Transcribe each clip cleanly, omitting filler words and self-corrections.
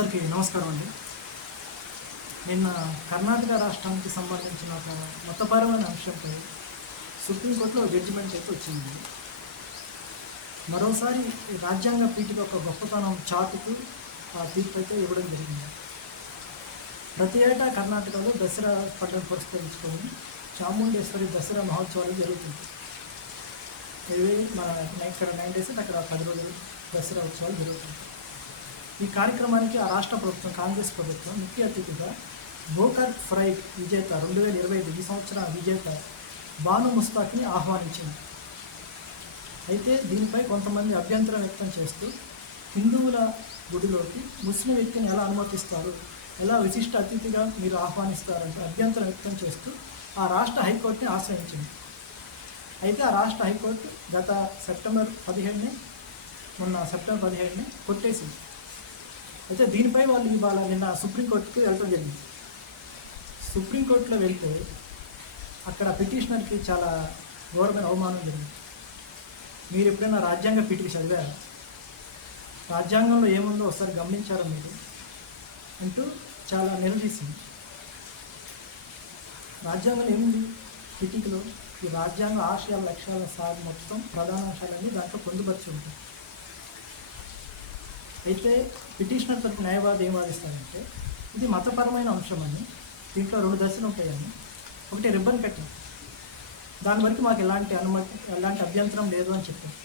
అందరికీ నమస్కారం అండి. నిన్న కర్ణాటక రాష్ట్రానికి సంబంధించిన ఒక మతపరమైన అంశంపై సుప్రీంకోర్టులో జడ్జిమెంట్ అయితే వచ్చింది. మరోసారి రాజ్యాంగ పీఠిక ఒక గొప్పతనం చాటుతూ ఆ తీర్పు అయితే ఇవ్వడం జరిగింది. ప్రతి ఏటా కర్ణాటకలో దసరా పండుగ పురస్కరించుకొని చాముండేశ్వరి దసరా మహోత్సవాలు జరుగుతుంది. ఇది ఇక్కడ 9 days, అక్కడ 10 రోజులు దసరా ఉత్సవాలు జరుగుతుంది. ఈ కార్యక్రమానికి ఆ రాష్ట్ర ప్రభుత్వం, కాంగ్రెస్ ప్రభుత్వం ముఖ్య అతిథిగా బోకర్ ఫ్రై విజేత 2025 ఈ సంవత్సరం విజేత బాను ముస్తాక్ని ఆహ్వానించింది. అయితే దీనిపై కొంతమంది అభ్యంతరం వ్యక్తం చేస్తూ హిందువుల గుడిలోకి ముస్లిం వ్యక్తిని ఎలా అనుమతిస్తారు, ఎలా విశిష్ట అతిథిగా మీరు ఆహ్వానిస్తారంటే అభ్యంతరం వ్యక్తం చేస్తూ ఆ రాష్ట్ర హైకోర్టుని ఆశ్రయించింది. అయితే ఆ రాష్ట్ర హైకోర్టు గత సెప్టెంబర్ 17ని కొట్టేసింది. అయితే దీనిపై వాళ్ళు ఇవాళ నిన్న సుప్రీంకోర్టుకి వెళ్ళడం జరిగింది. సుప్రీంకోర్టులో వెళ్తే అక్కడ పిటిషనర్కి చాలా ఘోరమైన అవమానం జరిగింది. మీరు ఎప్పుడైనా రాజ్యాంగ పీఠిక చదివారా, రాజ్యాంగంలో ఏముందో ఒకసారి గమనించారా మీరు అంటూ చాలా నిలదీసింది. రాజ్యాంగంలో ఏముంది పీఠికలో? ఈ రాజ్యాంగ ఆశయాల లక్ష్యాల సాగు మొత్తం ప్రధాన అంశాలన్నీ దాంట్లో పొందుపరిచి ఉంటాయి. అయితే పిటిషనర్ తరపు న్యాయవాది ఏం వాదిస్తారంటే ఇది మతపరమైన అంశం అని, దీంట్లో 2 దశలు ఉంటాయని. ఒకటి రిబ్బన్ కట్టింగ్, దాని వరకు మాకు ఎలాంటి అభ్యంతరం లేదు అని చెప్పారు.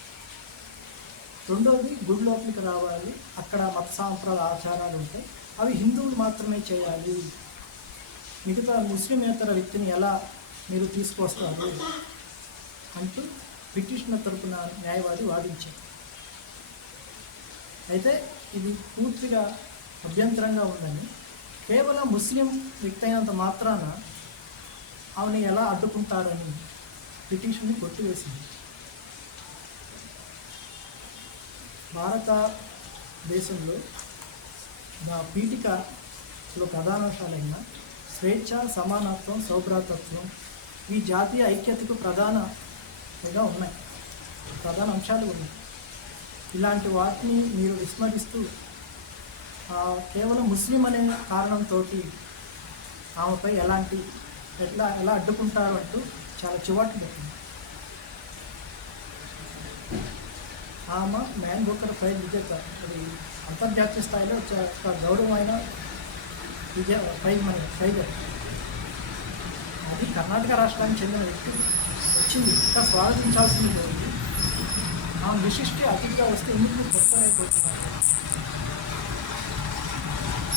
రెండోది గుడి లోపలికి రావాలి, అక్కడ మత సాంప్రదాయ ఆచారాలు ఉంటాయి, అవి హిందువులు మాత్రమే చేయాలి, మిగతా ముస్లిమేతర వ్యక్తిని ఎలా మీరు తీసుకొస్తారు అంటూ పిటిషనర్ తరపున న్యాయవాది వాదించారు. అయితే ఇది పూర్తిగా అభ్యంతరంగా ఉందని, కేవలం ముస్లిం వ్యక్తి అయినంత మాత్రాన ఆమెను ఎలా అడ్డుకుంటారని పిటిషన్ని కొట్టివేసింది. భారతదేశంలో పీఠికలో ప్రధానాంశాలైన స్వేచ్ఛ, సమానత్వం, సౌభ్రాతత్వం ఈ జాతీయ ఐక్యతకు ప్రధానంగా ఉన్నాయి, ప్రధాన అంశాలు ఉన్నాయి. ఇలాంటి వాటిని మీరు విస్మరిస్తూ కేవలం ముస్లిం అనే కారణంతో ఆమెపై ఎలా అడ్డుకుంటారు అంటూ చాలా చివాట్లు పెట్టింది. ఆమె మ్యాన్ బోకర్ ప్రైజ్ విజేత, అది అంతర్జాతీయ స్థాయిలో ఒక గౌరవమైన ప్రైజ్. అది కర్ణాటక రాష్ట్రానికి చెందిన వ్యక్తి వచ్చింది, ఇంకా స్వాగతించాల్సింది పోయింది. ఆమె విశిష్ట అతిథిగా వస్తే ఎందుకు కొత్తలైపోతున్నారు?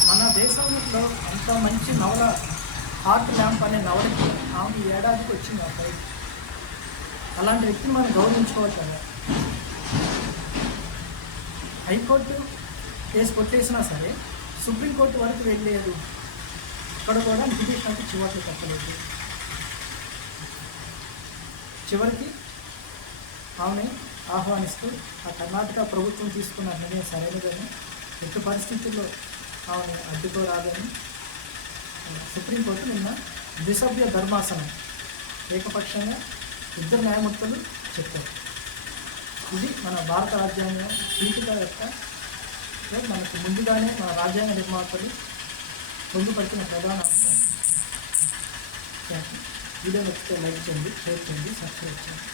మన దేశంలో అంత మంచి నవల హార్ట్ ల్యాంప్ అనే నవలకి ఆమె ఏడాదికి వచ్చింది ఆ ప్రైజ్. అలాంటి వ్యక్తిని మనం గౌరవించుకోవాలి కదా. హైకోర్టు కేసు కొట్టేసినా సరే సుప్రీంకోర్టు వరకు వెళ్ళలేదు, అక్కడ కూడా పిటిషనర్కి చివరికి తప్పలేదు. చివరికి ఆమె ఆహ్వానిస్తూ ఆ కర్ణాటక ప్రభుత్వం తీసుకున్న నిర్ణయం సరైనదని, ఎట్టి పరిస్థితుల్లో ఆమెను అడ్డుకోరాదని సుప్రీంకోర్టు నిన్న ద్విసభ్య ధర్మాసనం ఏకపక్షంగా 2 న్యాయమూర్తులు చెప్పారు. ఇది మన భారత రాజ్యాంగ పీఠిక యొక్క మనకు ముందుగానే మన రాజ్యాంగ నిర్మాతలు పొందుపరిచిన ప్రధాన అంశం. వీడియో నచ్చితే లైక్ చేయండి, షేర్ చేయండి, సబ్స్క్రైబ్ చేయండి.